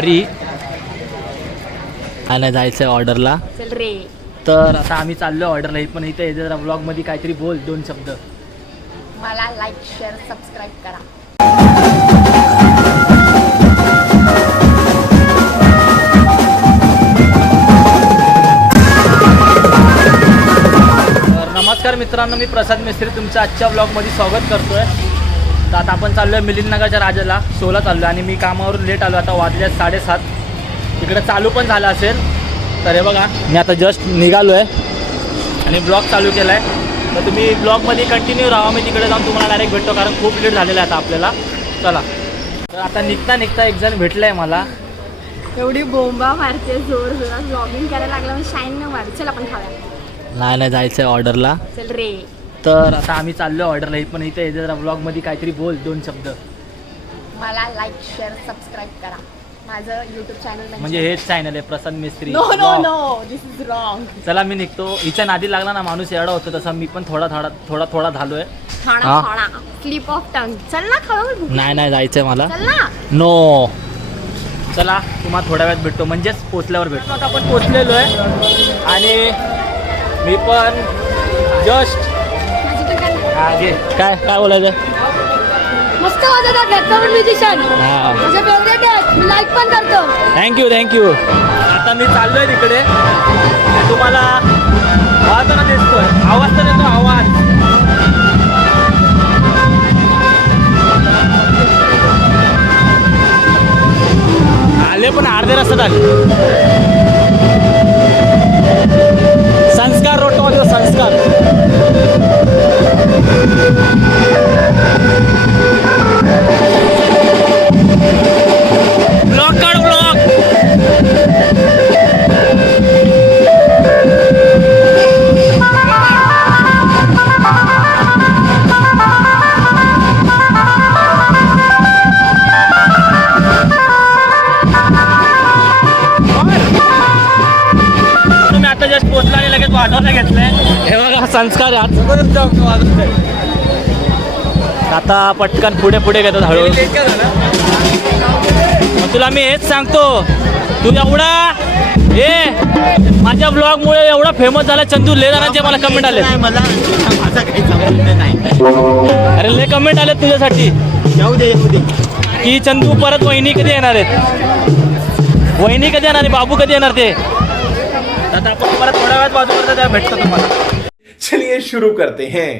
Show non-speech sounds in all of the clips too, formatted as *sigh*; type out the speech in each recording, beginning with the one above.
भारी. आणि जायचं आहे ऑर्डरला तर आता आम्ही चाललो ऑर्डरला. पण इथे जरा ब्लॉगमध्ये काहीतरी बोल दोन शब्द. मला लाईक शेअर सबस्क्राईब करा. नमस्कार मित्रांनो मी प्रसाद मिस्त्री. तुमच्या आजच्या ब्लॉगमध्ये स्वागत करतोय. तर आता आपण चाललो आहे मिलिंदनगरच्या राजाला. शोला चाललो आहे आणि मी कामावरून लेट आलो आता वाजले साडेसात. इकडे चालू पण झालं असेल. तर हे बघा मी आता जस्ट निघालो आहे आणि ब्लॉग चालू केला आहे तर तुम्ही ब्लॉगमध्ये कंटिन्यू राहा. मी तिकडे जाऊन तुम्हाला डायरेक्ट भेटतो. कारण खूप लेट झालेला आहे आता आपल्याला. चला. तर आता निघता निघता एक जण भेटलं आहे मला. एवढी बोंबा मारते जोर जोरात. ब्लॉगिंग करायला लागला शाईन न मार चल आपण खाऊया. नाही नाही जायचं आहे ऑर्डरला चल रे. तर आता आम्ही चाललो ऑर्डरला पण इथे जरा ब्लॉगमध्ये काहीतरी बोल दोन शब्द. मला लाईक शेअर सबस्क्राईब करा. माझं युट्यूब चॅनल म्हणजे हेच चॅनल आहे Prasad Mistry. No no. No this is wrong चला मी निघतो. हिच्या नादी लागला ना माणूस एवढा होतो तसा मी पण थोडा थोडा थोडा थोडा झालोय. हा. स्लिप ऑफ टंग चल ना खाऊ. नाही नाही जायचंय मला. चल ना. नो चला तुम्हाला थोड्या वेळात भेटतो. म्हणजेच पोचल्यावर भेटतो. आता आपण पोचलेलो आहे आणि मी पण जस्ट काय? काय? बोलायचं? मस्त वाजवतात बॅकग्राऊंड म्युझिशियन हा. माझे फेवरेट आहेत मी लाईक पण करतो. थँक्यू थँक्यू आता मी चाललोय तिकडे. तुम्हाला आवाज तर दिसतोय. आवाज तर येतो आवाज. आले पण अर्धे रस्त्यात आले. संस्कार रोडमध्ये संस्कार. Thank you. संस्कार. आता पटकन पुढे पुढे घेतात हळूहळू. तुला मी हेच सांगतो तू एवढा हे माझ्या ब्लॉग मुळे एवढा फेमस झाला चंदू ले जणांचे मला कमेंट आले मला अरे लय कमेंट आले तुझ्यासाठी. येऊ दे. की चंदू परत वहिनी कधी येणार आहेत? वहिनी कधी येणार बाबू कधी येणार ते? आता आपण परत थोड्या वेळात बाजू करता तेव्हा भेटतो तुम्हाला. चलिए शुरू करते हैं।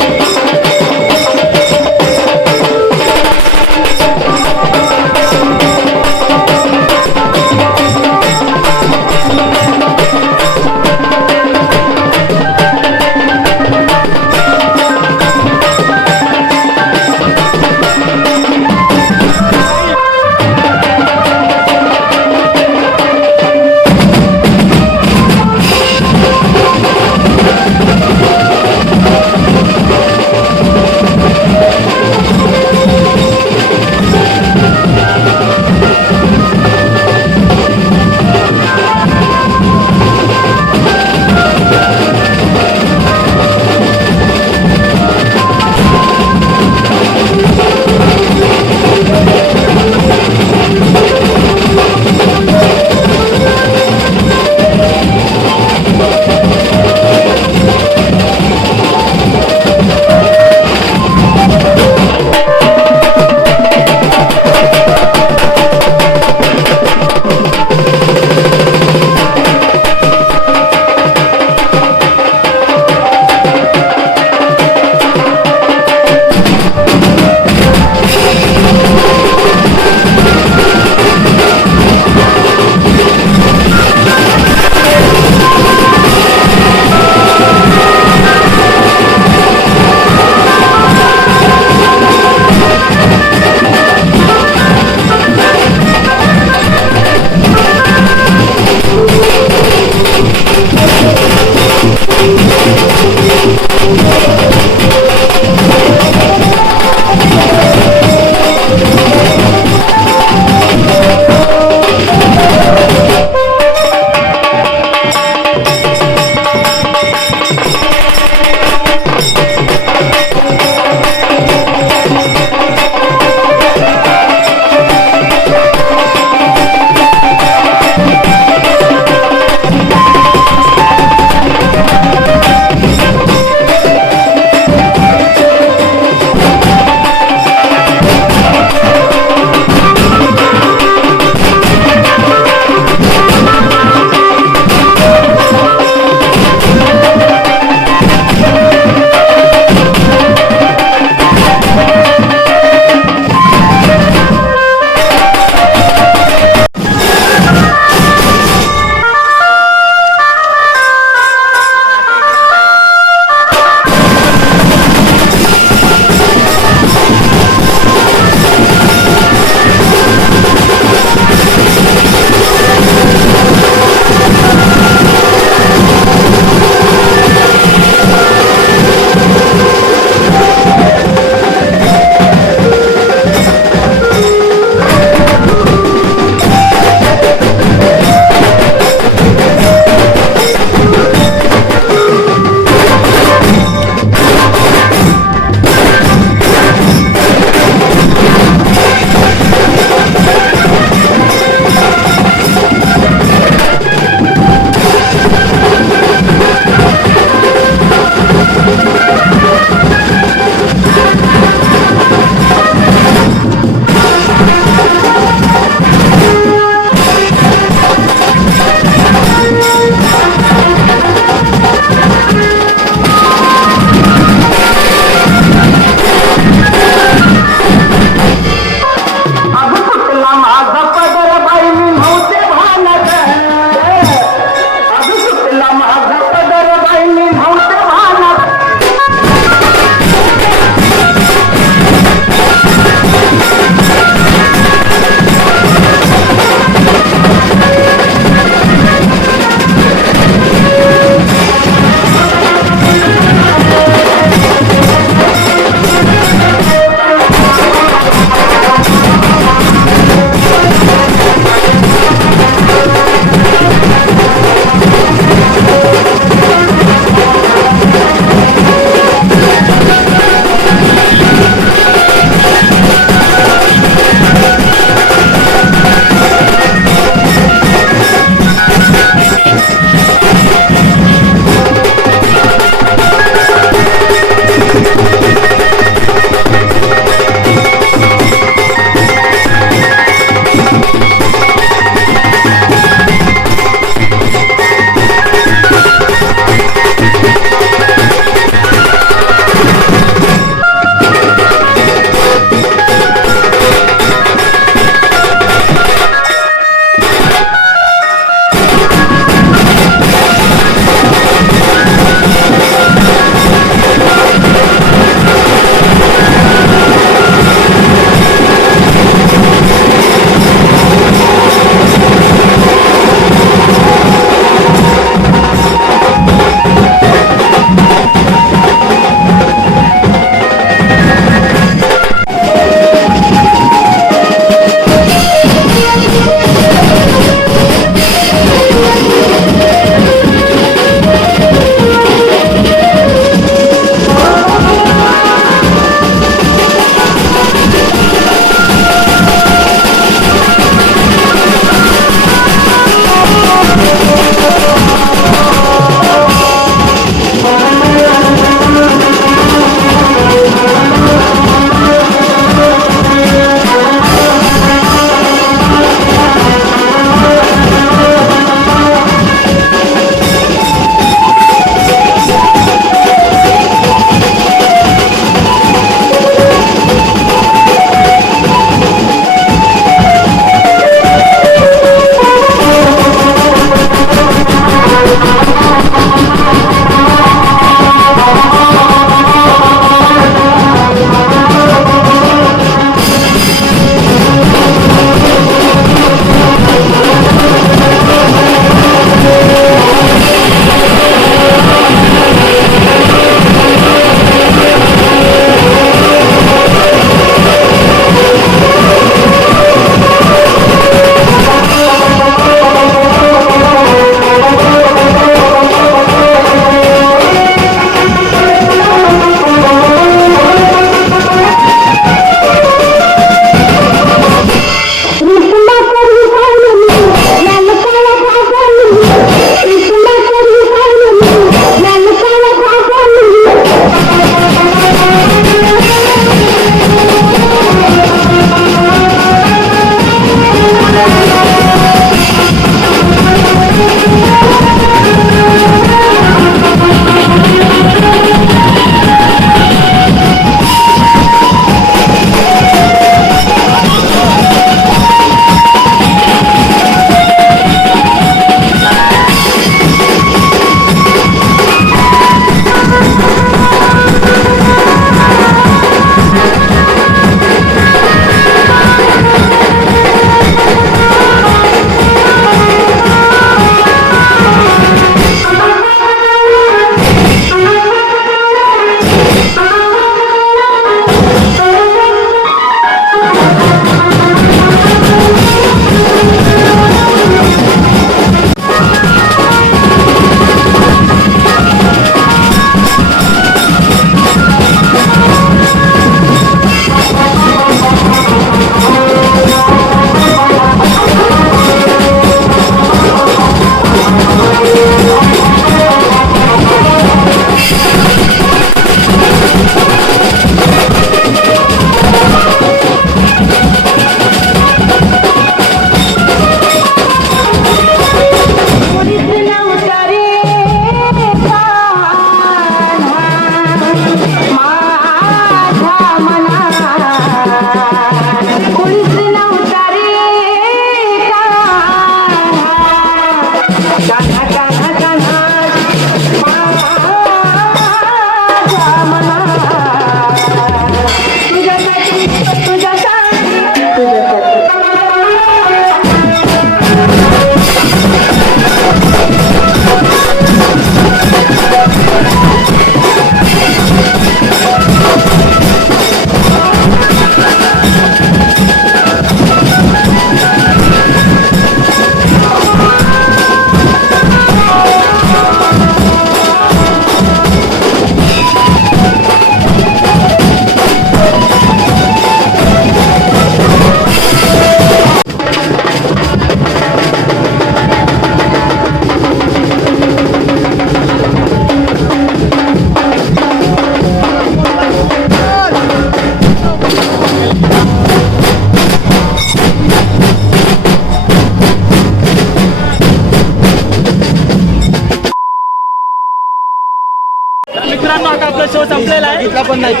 नाही तर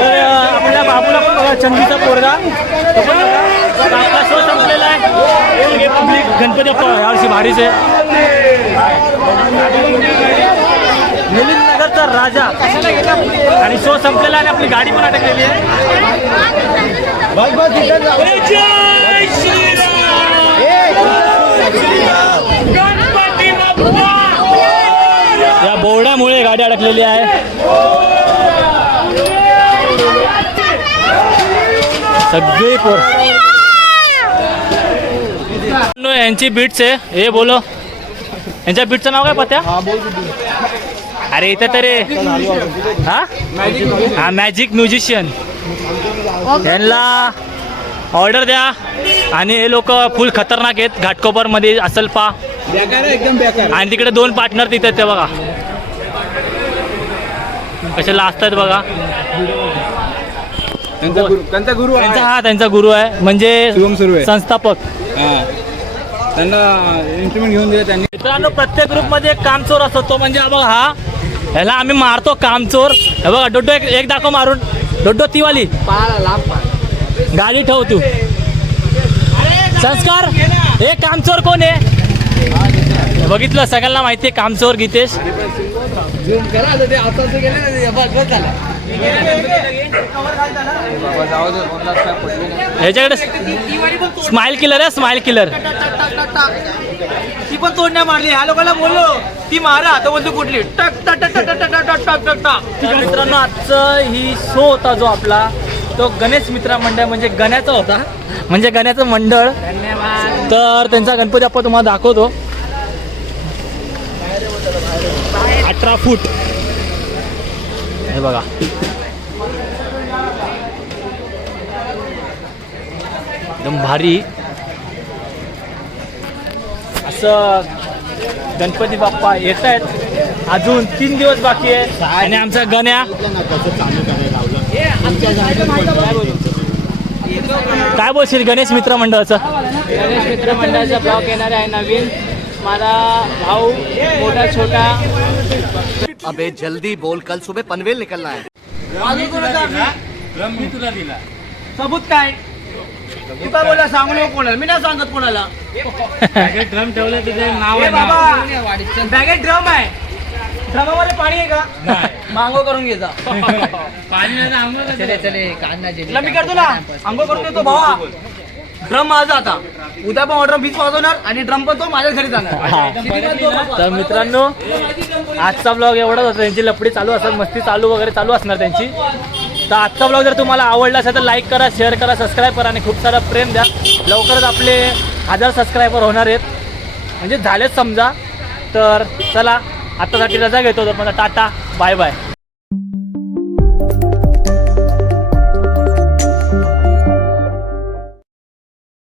अं, आपल्या बाबूला पण बघा चंदीचा पोरगा. तो पण बघा. आपला शो संपलेला आहे. पब्लिक गणपती बाप्पा यावर्षी भारीच आहे. मिलिंद नगरचा राजा. आणि शो संपलेला आणि आपली गाडी पण अटकलेली आहे. बस बस जय! गणपती बाप्पा! या बोर्डामुळे गाडी अडकलेली आहे. सगळी पोर यांची बीट्स आहे. हे बोलो. यांच्या बीटचं नाव काय पत्या? अरे इथं तरी हा? हा मॅजिक म्युझिशियन यांना ऑर्डर द्या. आणि हे लोक फुल खतरनाक आहेत. घाटकोपरमध्ये असेल पा बेकार आहे, एकदम बेकार. आणि तिकडे दोन पार्टनर तिथे आहेत ते बघा. कसे लाजतात बघा. त्यांचा गुरु त्यांचा गुरु आहे. त्यांचा हा त्यांचा गुरु आहे. म्हणजे. संस्थापक. हा. त्यांना इन्स्ट्रुमेंट घेऊन दिले त्यांनी. मित्रांनो प्रत्येक ग्रुपमध्ये एक कामचोर असतो. तो म्हणजे हा बघा हा. ह्याला आम्ही मारतो कामचोर. हे बघा डोडो एक एक दाखव मारून. डोडो तीवाली. गाडी ठेव तू. संस्कार. हे कामचोर कोण आहे? बघितलं सगळ्यांना माहिती आहे कामचोर गीतेश. ह्याच्याकडे स्माइल किलर आहे स्माइल किलर ती पण तोडण्या मारली ह्या लोकांना बोललो ती मारा आता बोलतो कुठली टक टक टक टक टक टक टक टक टक मित्रांनो आजचं ही शो होता जो आपला तो गणेश मित्र मंडळ म्हणजे गण्याचा होता. म्हणजे गण्याचं मंडळ. तर त्यांचा गणपती आपण तुम्हाला दाखवतो. अठरा फूट. हे बघा. एकदम भारी. असं गणपती बाप्पा येत आहेत. अजून तीन दिवस बाकी आहे. आणि आमचा गण्या. काय बोलशील गणेश मित्र मंडळाचं? गणेश मित्र मंडळाचा ब्लॉग येणार आहे नवीन. माझा भाऊ मोठा छोटा अबे जल्दी बोल कल सुबह पनवेल निकलना है। सबूत काय? तू काय बोला सांगू नको कोणाला? मी नाही सांगत कोणाला. ड्रम ठेवलं तिथे नाव ए बाबा बॅगेत ड्रम आहे. ड्रमामध्ये पाणी आहे का? *laughs* मांगो करून घे जा. *laughs* तुला मी करतो ना. आंघोळ करून देतो भावा. ड्रम माझा आता. उद्या पण ऑर्डर मीच वाजवणार आणि ड्रम पण तो माझ्याच घरी जाणार? तर मित्रांनो आजचा ब्लॉग एवढाच होता. त्यांची लपडी चालू असतात मस्ती चालू वगैरे चालू असणार त्यांची. तर आजचा ब्लॉग जर तुम्हाला आवडला असेल तर लाईक करा शेअर करा सबस्क्राईब करा आणि खूप सारा प्रेम द्या. लवकरच आपले हजार सबस्क्रायबर होणार आहेत. म्हणजे झालेच समजा. तर चला आतासाठी रजा घेतो. तर मला टाटा बाय बाय